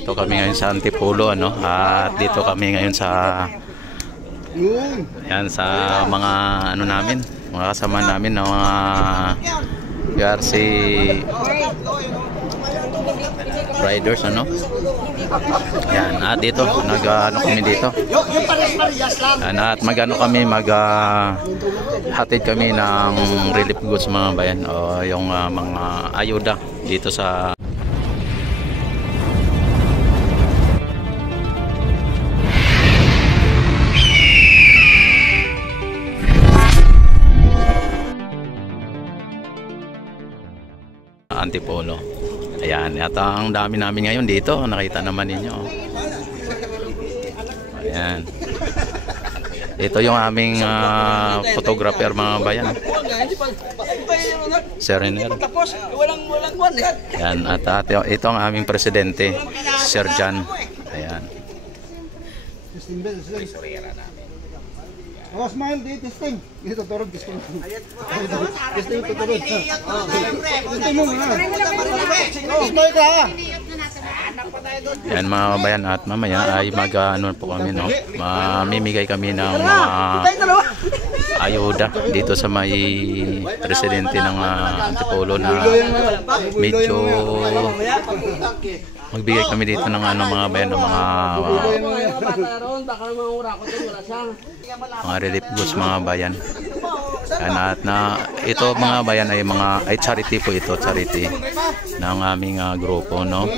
Dito kami ngayon sa Antipolo, ano? At dito kami ngayon sa sa mga ano namin, mga kasama namin na mga PRC riders, ano? Yan, at dito nag-ano kami dito. Yan, at mag-ano kami, hatid kami ng relief goods mga bayan, o yung mga ayuda dito sa Antipolo. Ayan, at ang dami namin ngayon dito, nakita naman ninyo. Ayan. Ito yung aming photographer mga bayan. Serener. Ayan, at ito ang aming presidente, Sir John. Ayan. Oh, smile di testing. Ito turun testing. Testing ito turun. Testing mo na. Smile ka. Yan mga kabayan, at mamaya ay mag-ano po kami, no? Mamimigay kami ng mga ayuda dito sa may presidente ng Antipolo na medyo magbigay kami dito ng ano mga bayan, ng mga relief goods mga bayan. Yan, at ito mga bayan ay charity po ito, charity ng aming grupo, no?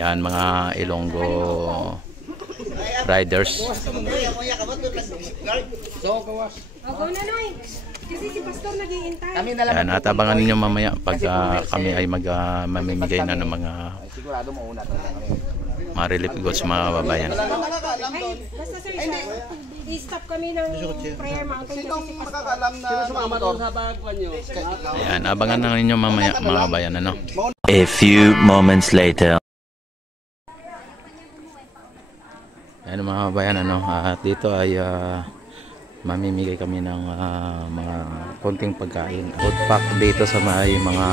Yan, mga Ilonggo riders. Yan, at abangan ninyo mamaya pag kami ay mamimigay na ng mga relief goods mga babayan. Basta sir, i-stop kami ng prayer mountain. Ayan, abangan na ninyo mamaya mga babayan, ano? A few moments later. Ayan mga babayan, ano? At dito ay mamimigay kami ng mga konting pagkain, food pack dito sa may mga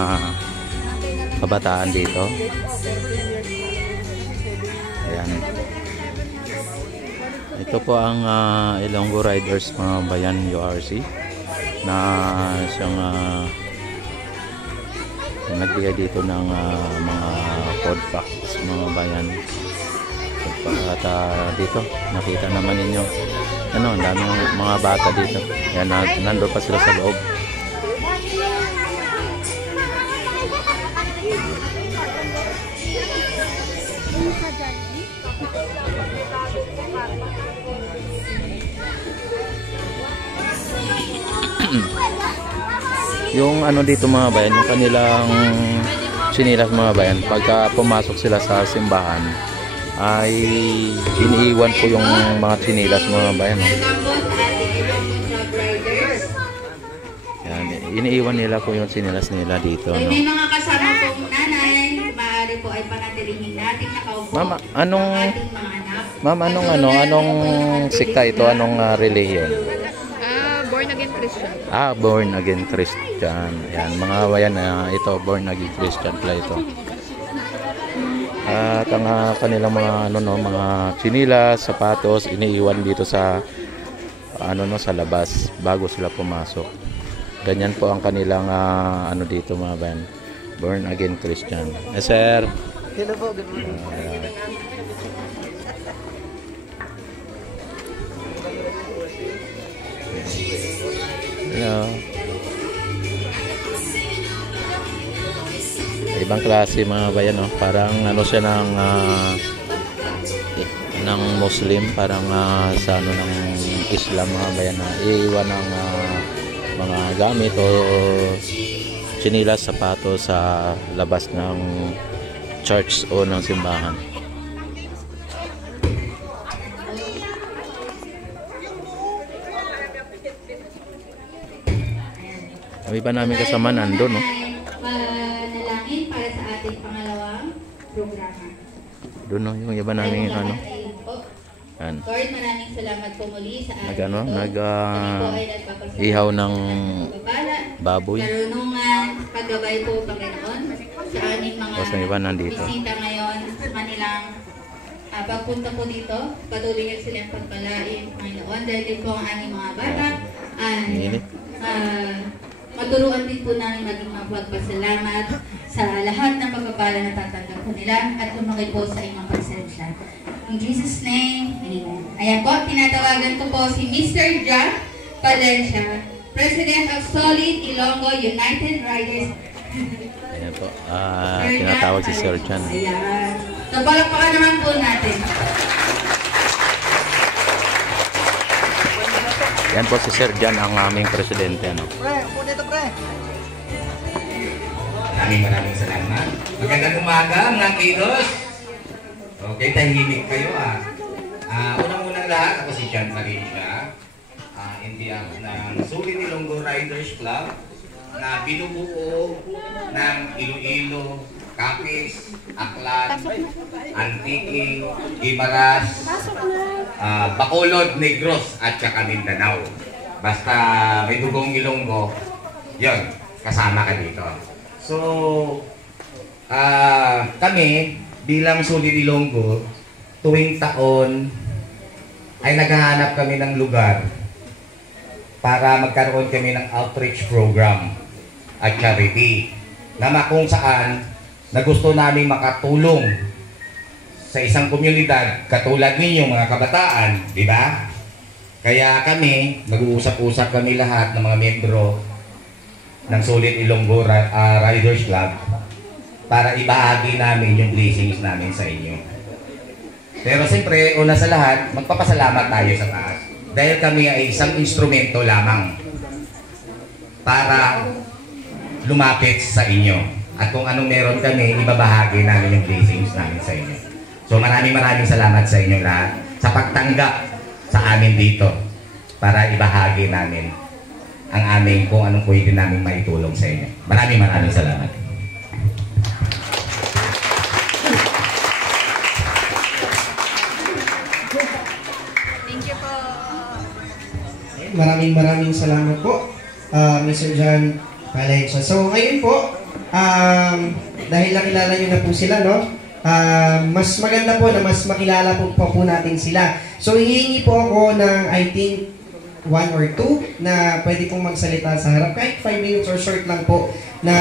kabataan dito. Ayan. Ito po ang Ilonggo Riders mga bayan URC na siyang nagbigay dito ng mga food packs mga bayan. At dito nakita naman ninyo ano, ang dami mga bata dito. Yan, nandun pa sila sa loob. Yung ano dito mga bayan, yung kanilang sinilas mga bayan, pagka pumasok sila sa simbahan ay iniiwan po yung mga sinilas mga bayan, no? Yan, iniiwan nila po yung sinilas nila dito, no? May mga kasama pong nanay, maaari po ay panatilihin natin nakaupo. Ma'am, anong sikta ito? Anong relihiyon? Born again Christian. Born again Christian. Yan, mga bayan, ito born again Christian pala ito. At ang kanilang mga mga chinilas, sapatos iniiwan dito sa sa labas bago sila pumasok. Ganyan po ang kanilang dito mga bayan. Born again Christian. Sir. Hello po, good morning. Hello. Ibang klase mga bayan, no? Parang siya ng Muslim, parang sa ng Islam mga bayan, na iiwan ng mga gamit o chinilas, sapatos sa labas ng church o ng simbahan. Kami pa namin kasama nandun, no? Panalangin para sa ating pangalawang programa. Doon, no? Yung iba namin Yan. Lord, maraming salamat po muli sa ating ihaw ng baboy. karunungan, paggabay po, Panginoon, sa aming mga Iba nandito. bisita ngayon sa kanilang pagpunta po dito. Patuloy niyo silang pagpalain, Panginoon, dahil din po ang aming mga bata ay maturuan din po namin maging mapagpasalamat sa lahat ng pagpapala na tatanggap po nila at lumaki po sa inyong pasensya. In Jesus' name, amen. Ayan po, tinatawagan ko po si Mr. Jack Valencia, President of Solid Ilonggo United Riders. Ayan po, tinatawag si Sir Jan. Ayan. So, palakpakan naman po natin. Yan po si Sir Jan, ang aming presidente. Ano? Pre, upo dito, pre. Maraming salamat. Magandang umaga mga kiddos. Okay, tahimik kayo Unang-unang lahat, ako si Jan Valencia. Hindi ako ng Solid Ilonggo Riders Club na binubuo ng Iloilo, Capiz, Aklan, Antique, Guimaras, Bacolod, Negros at saka Mindanao. Basta may dugong Ilonggo, yun, kasama ka dito. So, kami bilang Solid Ilonggo, tuwing taon ay naghahanap kami ng lugar para magkaroon kami ng outreach program at charity na kung saan na gusto namin makatulong sa isang komunidad katulad ninyo mga kabataan, di ba? Kaya kami, nag-uusap-usap kami lahat ng mga membro ng Solid Ilonggo Riders Club para ibahagi namin yung blessings namin sa inyo. Pero siyempre, una sa lahat, magpapasalamat tayo sa taas. Dahil kami ay isang instrumento lamang para lumapit sa inyo. At kung anong meron kami, ibabahagi namin yung blessings namin sa inyo. So maraming salamat sa inyo lahat sa pagtanggap sa amin dito para ibahagi namin ang aming kung anong pwede namin maitulong sa inyo. Maraming salamat. Maraming salamat po, Mr. Jan Valencia. So ngayon po, dahil nakilala nyo na po sila, no? Mas maganda po na mas makilala po natin sila. So hihingi po ako ng I think 1 or 2 na pwede pong magsalita sa harap. Kahit 5 minutes or short lang po na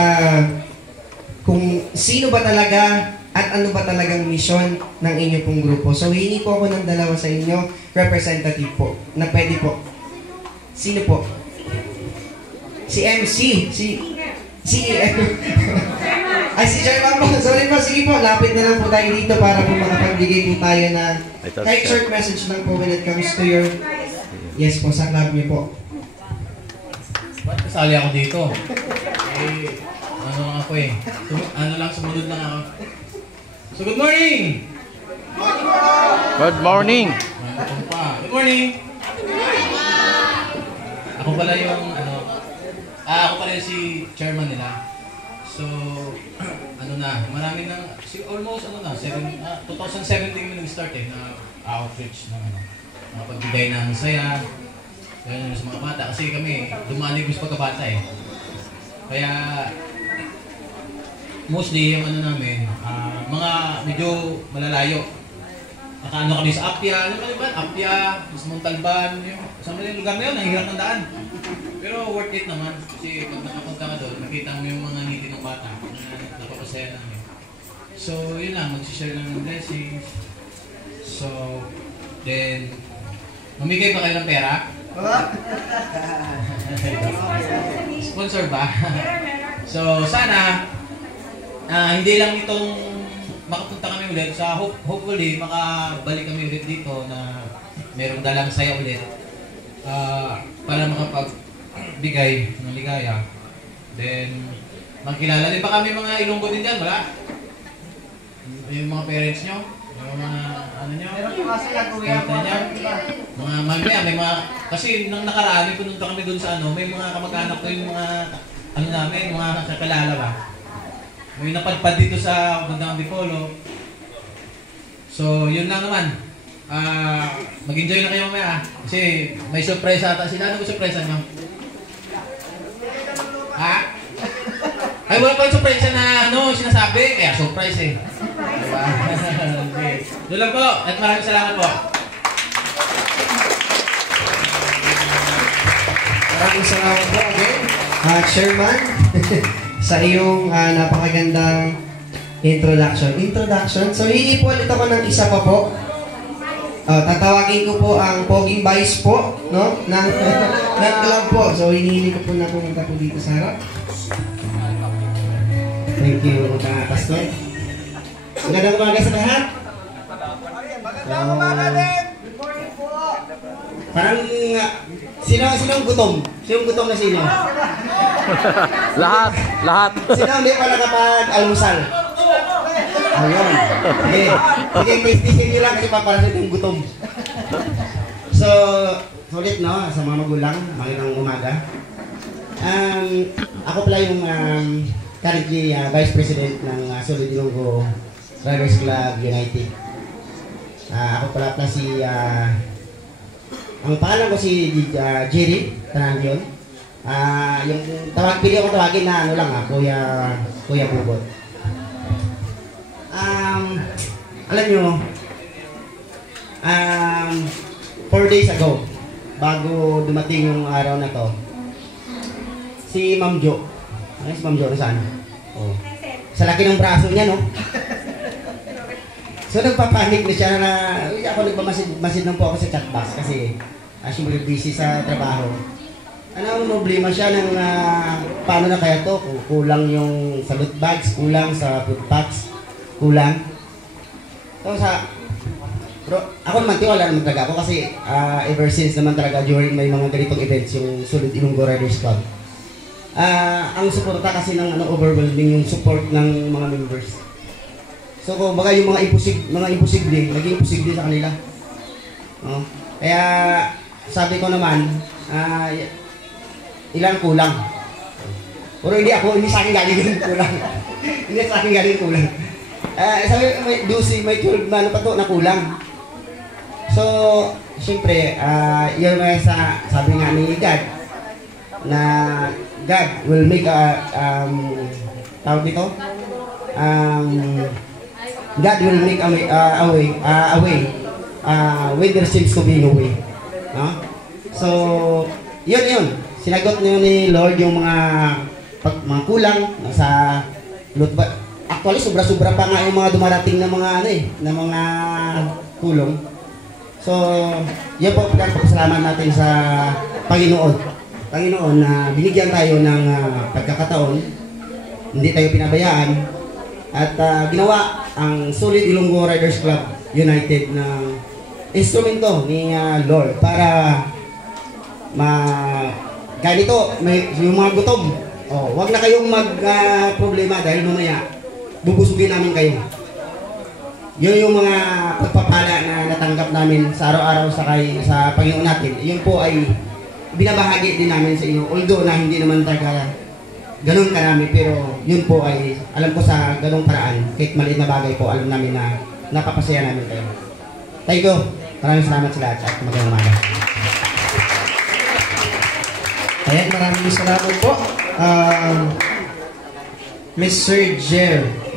kung sino ba talaga at ano ba talagang mission ng inyo pong grupo. So hihingi po ako ng dalawa sa inyo, representative po, na pwede po. Sino po? Si MC. Si Chairman po. Sorry po. Sige po. Lapit na lang po tayo dito para po makapagbigay po tayo ng kahit short message lang po when it comes to your yes po, sa club niyo po. Ba't kasali ako dito? Ano lang ako sumunod lang ako. So good morning! Good morning! Good morning! Ako pala yung ako pala si chairman nila. So, marami na, almost 2017 kami nag-start na outreach ng pagbigay ng saya, ganyan sa mga bata. Kasi kami, dumalig sa pagkabata Kaya, mostly yung namin, mga medyo malalayo. Nakaano kami sa Apia, Apia, sa Montalban, sa mga lugar na yun, nahihirap ng daan. Pero worth it naman, kasi pag nakapunta ka doon, nakita mo yung mga ngiti ng bata na napapasaya namin. So, yun lang, mag-share lang ng blessings. So, then, mamigay pa kayo ng pera? Sponsor ba? So, sana, hindi lang itong makapunta kami ulit. Hopefully, makabalik kami ulit dito na merong dalang saya ulit para makapagbigay ng ligaya. Then, magkilala din ba kami mga Ilonggo din dyan? Wala? Yung mga parents nyo? Yung mga nyo? Mga mamaya, may mga, kasi nang nakaraan, pununta kami dun sa may mga kamag-anak ko yung mga, namin, mga kakalala ba? May napadpad dito sa bandang Bipolo. So, yun lang naman. Mag-enjoy na kayo mamaya. Kasi may surprise ata sila. Ano ba surprise nyo? Ha? Ay, Ay, wala pa yung surprise na sinasabi. Kaya surprise eh. Diba? Okay. Doon lang po. At maraming salamat po. Maraming salamat po again, Chairman, sa iyong napakagandang introduction. So, hihingi po ulit ako ng isa pa po. Tatawagin ko po ang Poging Vice po, no? ng club po. So, hinihiling ko po na pumunta po dito sa harap. Thank you, mga pastor. Magandang umaga sa lahat. Parang, sino gutom? Sino gutom na sino? lahat. Sino hindi pa nakapag-almusal? Ayun. Sige, testingin nyo lang kasi paparasin yung gutom. So, ulit no, sa mga magulang, magandang umaga. Ako pala yung currently Vice President ng Solid Ilonggo Riders Club United. Ako pala si, ang pangalan ko si Jerry Tanandion. Yung pili ako tawagin na ano lang Kuya Bubot. Alam nyo, 4 days ago, bago dumating yung araw na to, si Ma'am Jo, si Ma'am Jo nasaan? Oh. Sa laki ng braso niya, no? So nagpapanik na siya na, ako nagpamasid lang po ako sa chat box kasi siyempre busy sa trabaho. Ang problema siya ng paano na kaya to, kulang yung salute bags, kulang sa food packs, kulang. So pero ako naman tiwala naman talaga ako kasi ever since naman talaga during may mga ganitong events yung Solid Ilonggo Riders Club. Ang suporta kasi ng overwhelming yung support ng mga members. So kumbaga yung mga imposible, naging imposible sa kanila. No? Kaya sabi ko naman, ilang kulang. Pero hindi sa akin galing yung kulang. Hindi sa akin galing kulang. Sabi may 12, may 12 na pa to na kulang. So, siyempre, yun nga sabi nga ni God, na God will make tawag dito, God will make a way when there seems to be no way. No? So, yun. Sinagot niyo ni Lord yung mga kulang sa Lord. Actually, sobra-sobra pa nga yung mga dumarating na mga na mga tulong. So, yun po pagpapasalamat natin sa Panginoon na binigyan tayo ng pagkakataon, hindi tayo pinabayaan, at ginawa ang Solid Ilonggo Riders Club United na instrumento ni Lord para ganito, yung mga gutom. Wag na kayong problema dahil mamaya bubusugin namin kayo. Yun yung mga pagpapala na natanggap namin sa araw-araw sa Panginoon natin. Yun po ay binabahagi din namin sa inyo. Although na hindi naman talaga ganun karami, pero yun po ay alam ko sa ganung paraan. Kahit maliit na bagay po, alam namin na napapasaya namin kayo. Thank you. Maraming salamat sa lahat at magandang umaga. Ayan, maraming salamat po. Mr.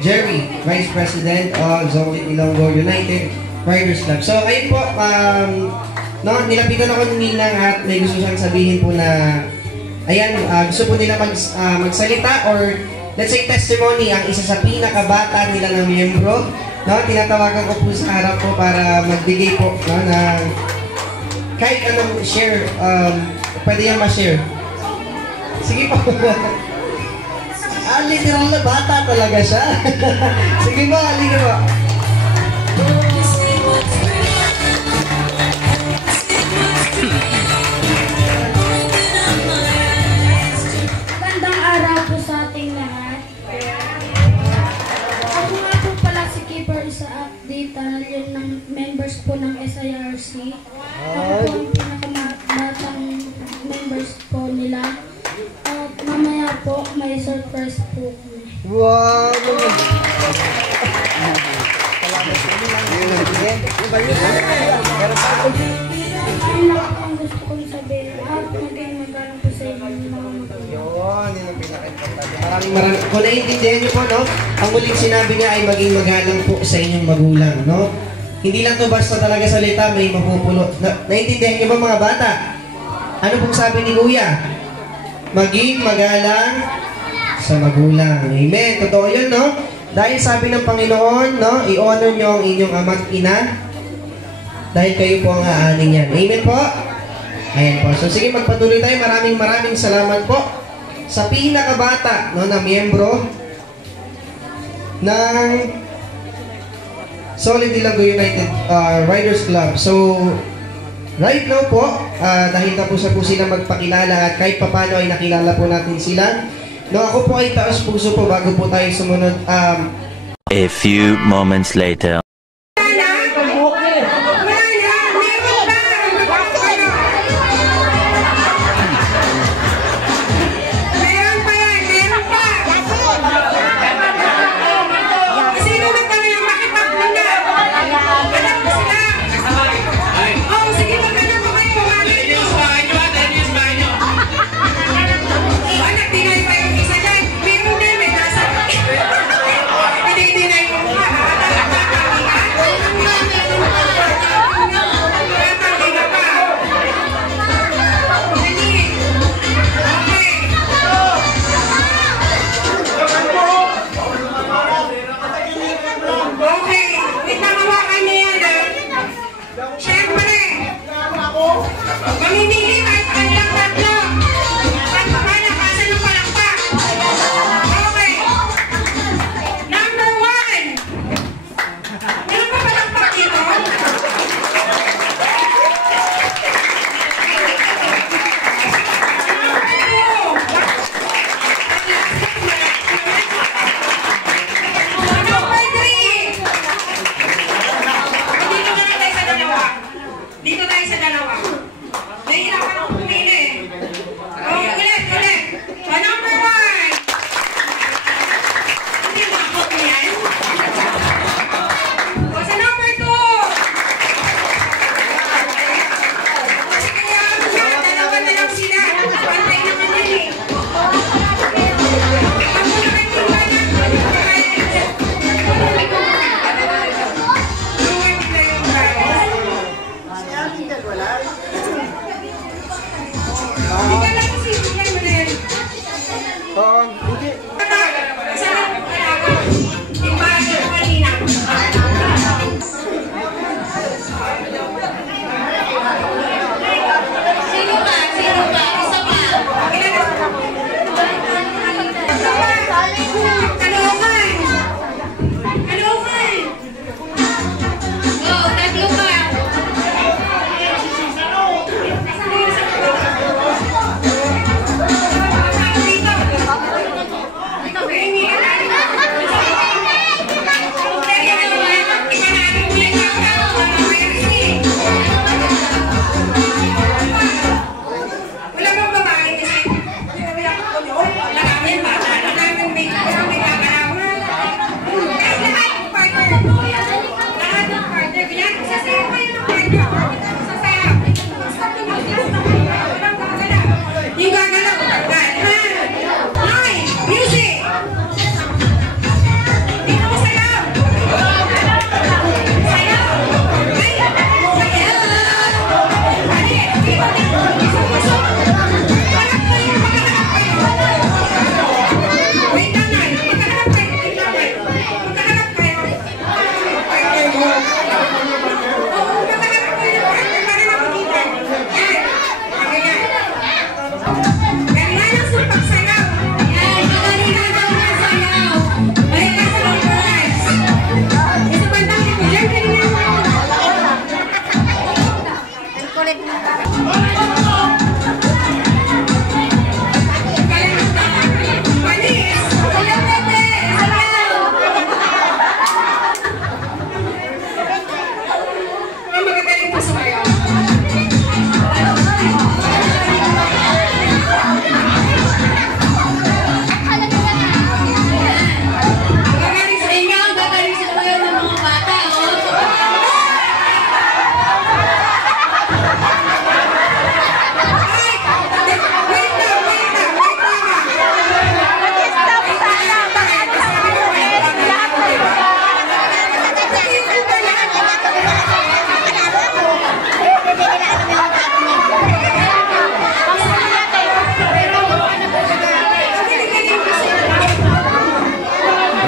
Jerry, Vice President of Solid Ilonggo United Riders Club. So, ayun po, nilapitan ako ni Ninang at may gusto siyang sabihin po na, ayan, gusto po nila magsalita or let's say testimony ang isa sa pinakabata nila ng miyembro. No? Tinatawagan ko po sa harap po para magbigay po na kahit anong share, pwede yan ma-share. Sige po. Literal na bata talaga siya. Sige ba, halika ba? Magandang araw po sa ating lahat. Ako nga po pala si Keeper Isaac Dita, yun ng members po ng SIRC. Ako po ang pinakabatang members po nila. At mamaya po, may surprise po kami. Wow! Ayun lang ang gusto kong sabihin. At maging magalang po sa inyo mga magulang. Yun, yun ang pinaka-importante. maraming. Kung naiintindihan niyo po, no? Ang muling sinabi niya ay maging magalang po sa inyong magulang, no? Hindi lang to basta talaga salita, may mapupulot. Naiintindihan niyo ba mga bata? Ano pong sabi ni Kuya? Maging magalang sa magulang. Amen. Totoo yun, no? Dahil sabi ng Panginoon, no? I-honor niyo ang inyong ama't ina. Dahil kayo po ang aanin niyan. Amen po? Ayan po. So sige, magpatuloy tayo. Maraming salamat po sa pinakabata, no, na miyembro ng Solid Ilonggo United Riders Club. So, right now po, dahil tapos na po sila magpakilala at kahit papano ay nakilala po natin sila. No, ako po ay taos puso po bago po tayo sumunod. A few moments later. Hindi na yung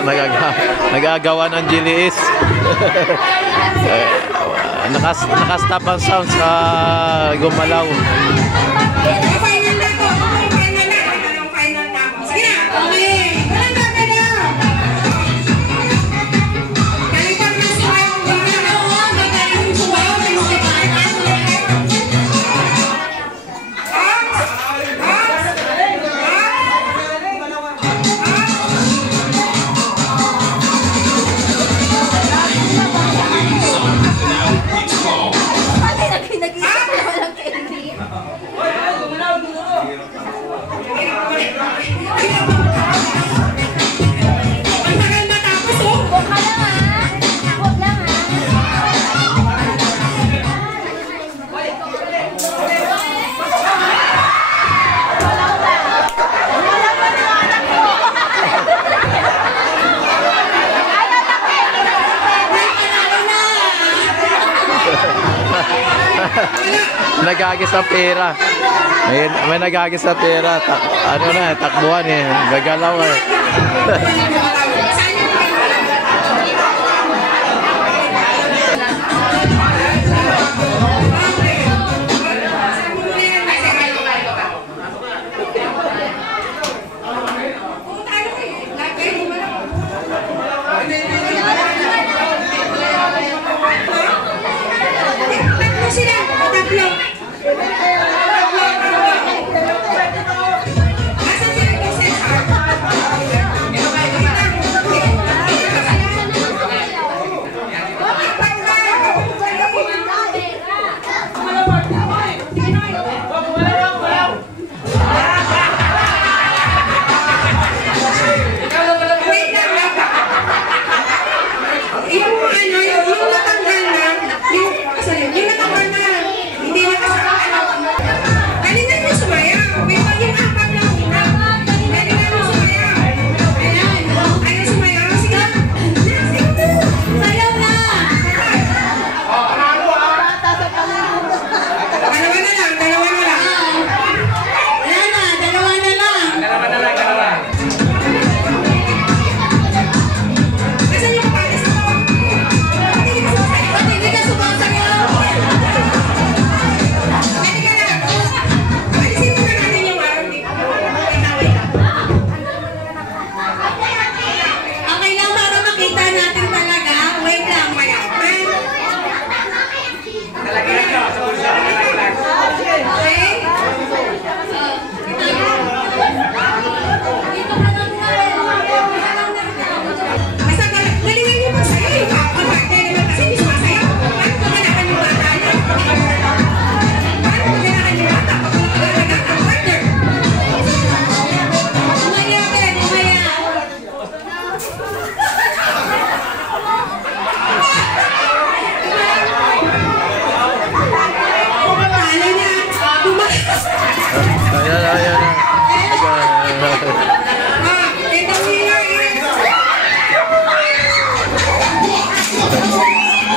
nagagawa ng GLS. Nakastop ang sound sa gumalaw. Nagagis ang pera. May nagagis ang pera. Ano na, takbuhan eh. Gagalaw eh.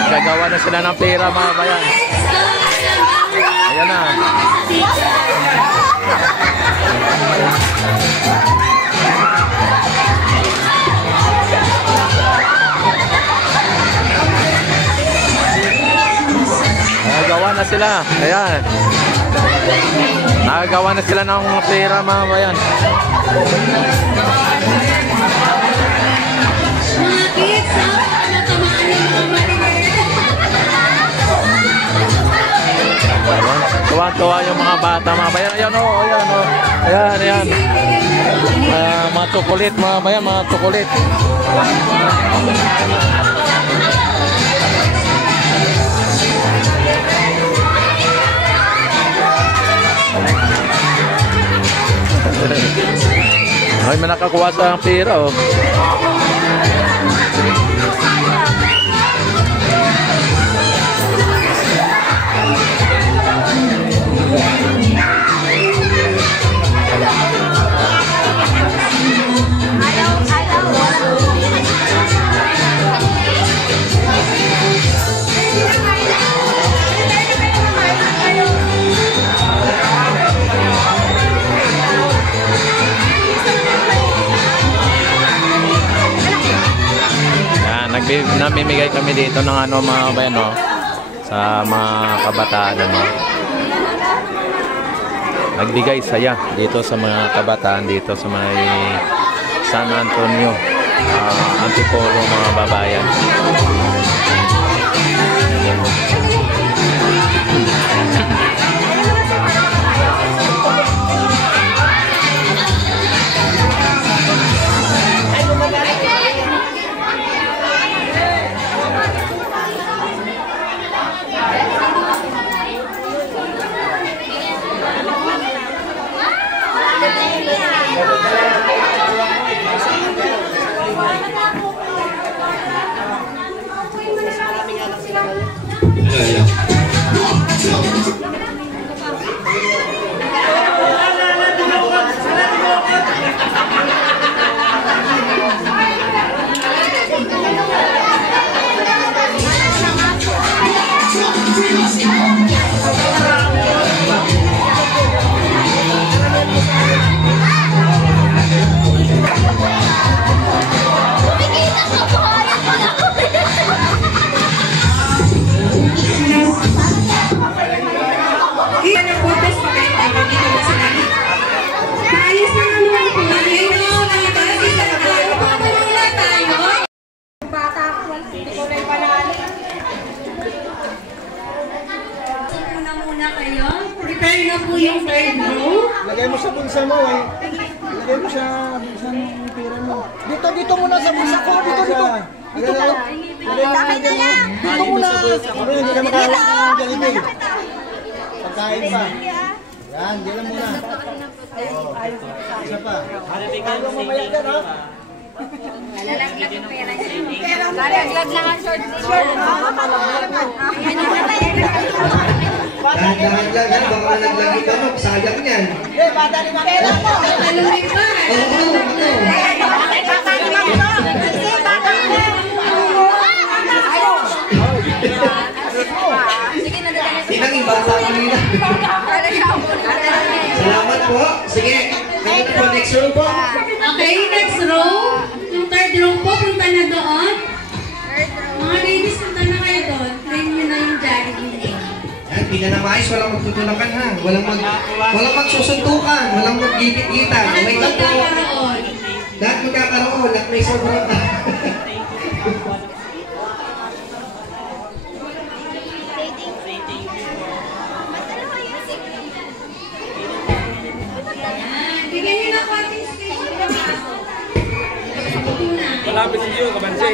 Gagawa na sila ng pera mga bayan. Ayan na. Nagagawa na sila. Ayan. Nagagawa na sila ng pera mga bayan. Tuwa-tuwa yung mga bata mga bayan. Ayan o, ayan o. Ayan, ayan. Mga chocolate mga bayan, mga chocolate. Ay, may nakakuha sa pera o. namimigay kami dito ng ano mga bayan, no? Sa mga kabataan, ano. Nagbigay saya dito sa mga kabataan dito sa may San Antonio, Antipolo, mga babayan. Lagay mo sa bulsa mo, eh. Lagay mo sa bulsa mo yung pera mo. Dito muna sa bulsa ko. Dito ka. Dito muna. Hindi ka makawak ng Jollibee. Pagkain pa. Yan, diyan lang muna. Isa pa. Bago mamaya ka, ha? Lalaglag yung pera. Lalaglag lang ang short t-shirt. Dahan-dahan lang, ha? Baka nalaglag ito, no? Sayang yan. Eh, bata ni Pera po. Talunin pa. Tinang yung bata kanina. Salamat po. Sige. Next po, next row po. Okay, next row. Yung third row po, punta na doon. Mga ladies, punta na kayo doon. Claim nyo na yung Jollibee. Yan, hindi na maayos. Walang magtutulakan, ha? Walang magsusuntukan. Walang maggigit-gitan. May lang po. Lahat magkakaroon. Lahat may sobrang. Bigyan nyo na konting space. Malapit sa iyo, kabansi.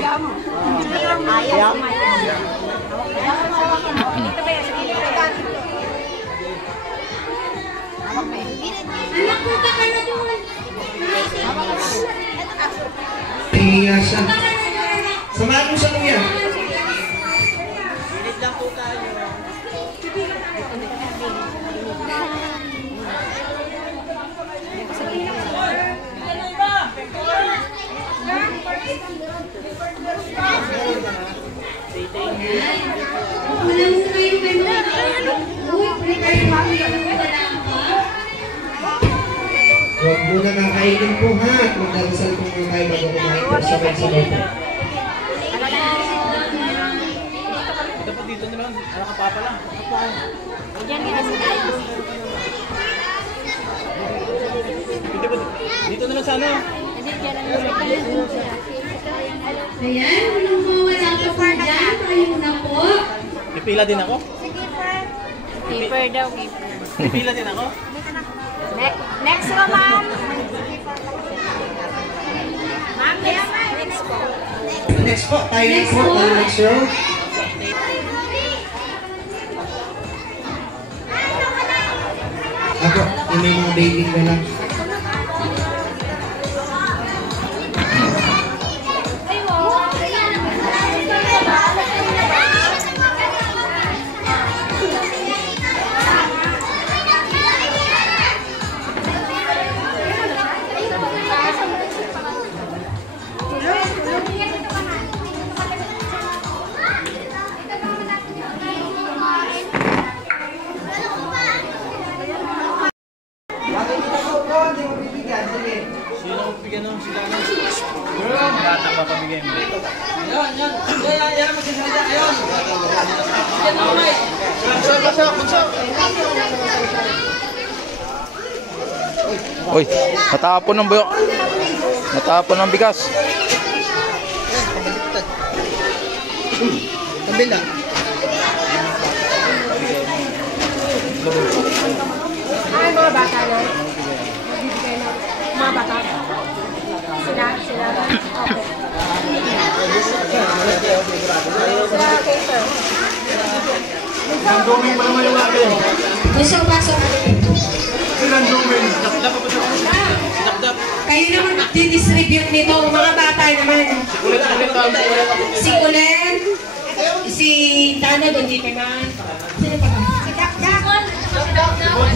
Anak, punta ka na doon. Hihinga siya. Samahan mo siya, kuya. Wala muna yung menu. Uy, prepare mo yung wala ka. Huwag muna kakainin po, ha? At magdadasal po muna tayo bago kumain po sa may sabaw po. Dapat dito na lang. Ano ka papa lang? Dito na lang sana. Ayan, nung mawala ka po dyan, tayo na po. Pipila din ako? Keeper daw, keeper. Pipila din ako? Next row, ma'am. Ma'am, next po. Next po, tayo na po. Next row. Ako, yung may mga baby na lang. Uy, natapon ng buyo. Natapon ng bigas. Kabila. Ay, mga bata na. Magbibigay na. Mga bata. Sila. Okay. Sila, cater. Nandungin pa naman yung natin. Pasok. Nandungin. Kayo naman didistribute nito, mga bata naman. Si Kulen, si Dano, doon dito naman. Sino pa ba? Si Dakdakon.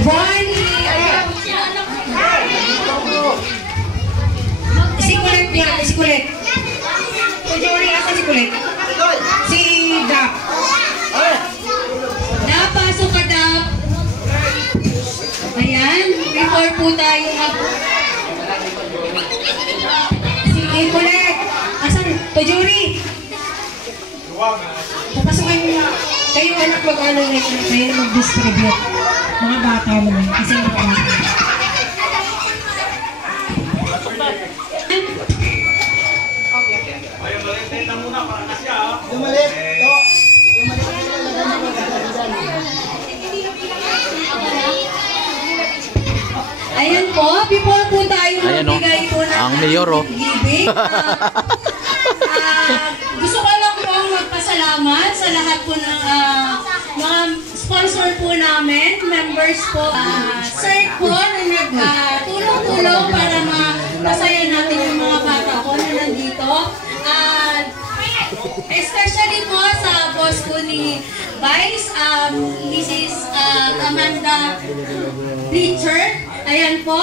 Ronnie, ayan. Si Kulet yan, si Kulet. Si Jory, asa si Kulet? Si Dak. Napasok ka daw. Ayan, before po tayo Si Kulet. Asan? Tojuri. Papasukin mo. Kayo anak mag-ano na kayo mag-distribute. Mga bata naman. Kasi mga bata. Lumalit. Ayan po, before po tayo Ayan, oh. magbigay po ng Ang mayor, oh. giving, gusto ko lang po magpasalamat sa lahat po ng mga sponsor po namin, members po, sir po na nagtulong-tulong para masaya natin yung mga bata po na nandito. Especially po sa boss po ni Vice, this is Amanda Bleacher. Ayan po,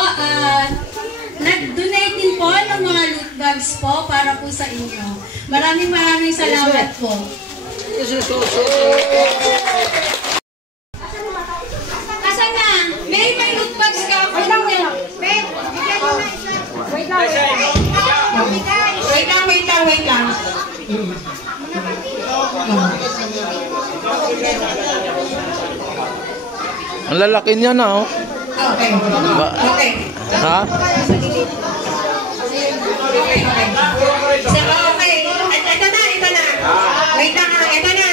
nag-donate din po ng mga loot bags po para po sa inyo. Maraming salamat po. Asan na? May loot bags ka? Wait lang. Ang lalaki niya na, oh. Okay. Ha? Okay. Ito na. Wait lang, ito na.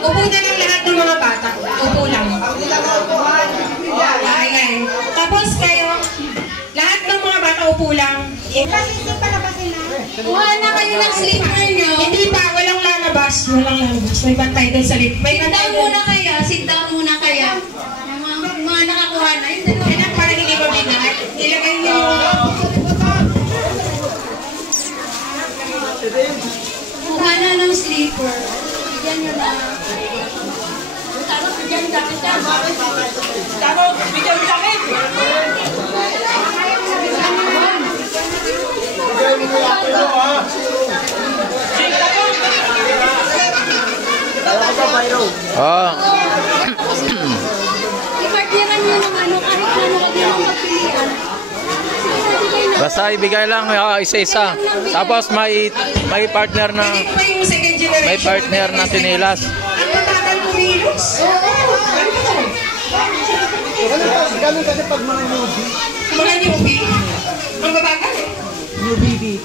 Upo na lang lahat ng mga bata. Upo lang. Ayan. Tapos kayo, lahat ng mga bata upo lang. Kuha na kayo ng slipper nyo. Hindi pa, walang lalabas. May bantay doon sa lip. May Sit down muna kaya. Mga nakakuha na. Yung dalawa. Anak, para hindi mabigat. Ilagay niyo yung... Kuha na ng slipper. Bigyan nyo na. I-partneran nyo ng ano, kahit ano ka din ang magpilian. Basta ibigay lang isa-isa. Tapos may partner na sinilas. Ang matagal kumilos. Ganun kasi pag mga newbie. Mga newbie? Ang babagal eh. Newbie.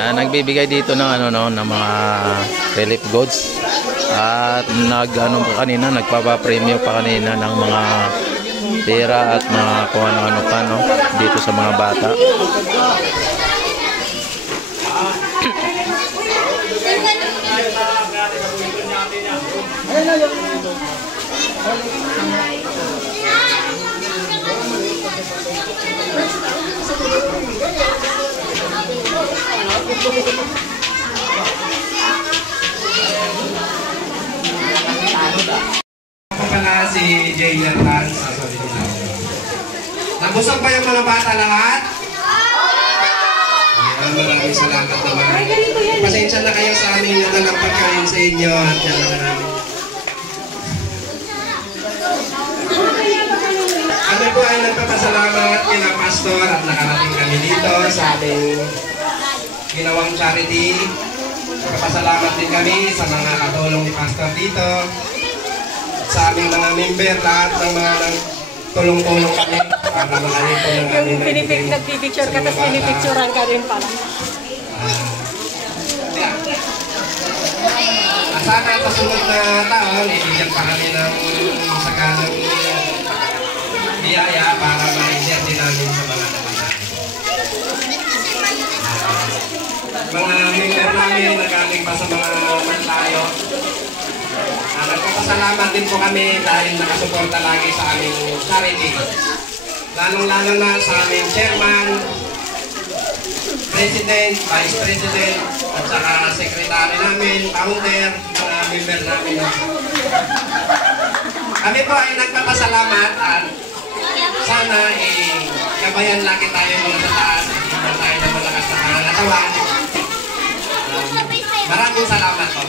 Nagbibigay dito ng ng mga relief goods. At nagpapa-premyo pa kanina ng mga pera at mga kung ano pa dito sa mga bata. Ako pala si Jay Lertans. Nabusog ba yung mga bata lahat? Maraming salamat naman. Pasensya na kayo sa aming nadalang pagkain sa inyo at yan na namin. Kami po ay nagpapasalamat kina Pastor at nakarating kami dito sa aming ginawang charity. Kapasalamat din kami sa mga katulong ni Pastor dito, sa aming mga member, lahat ng mga tulong-tulong kami para makalit po ng aming nagpipicture ka, tapos pinipicturean ka rin pala. Sana sa sunod na taon, ibigyan pa kami ng sakalang biyaya para ma-share din namin sa mga naman. Mga member namin na galing pa sa mga mantayo. Nagpapasalamat din po kami dahil nakasuporta lagi sa aming charity. Lalong-lalo na sa aming chairman, president, vice president, at saka secretary namin, founder, mga member namin. Kami po ay nagpapasalamat at sana gabayan lagi tayo mga sa taas, na tayo na malakas na pangangatawan. Maraming salamat po.